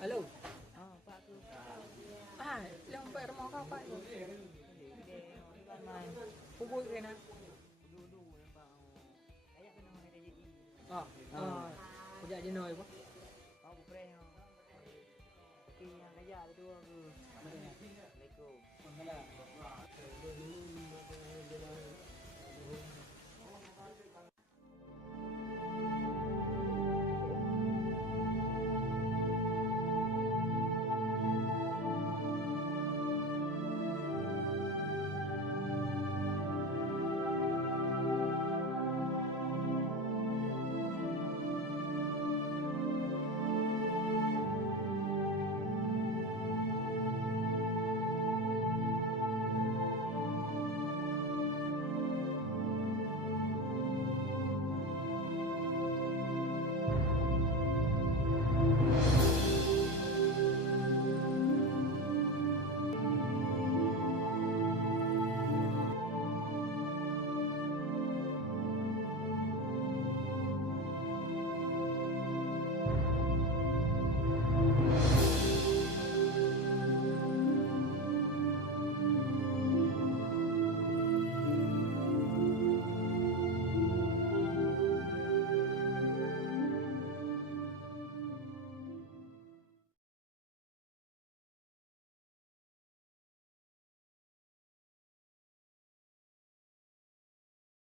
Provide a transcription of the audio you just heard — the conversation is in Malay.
Halo. Pak tu. Yang Pak rumah kau Pak tu. Dia orang main. Pukul kena. Dulu nampak. Ayah kena main jadi. Kejap jenuh apa? Aku pernah. Yang kaya tu aku.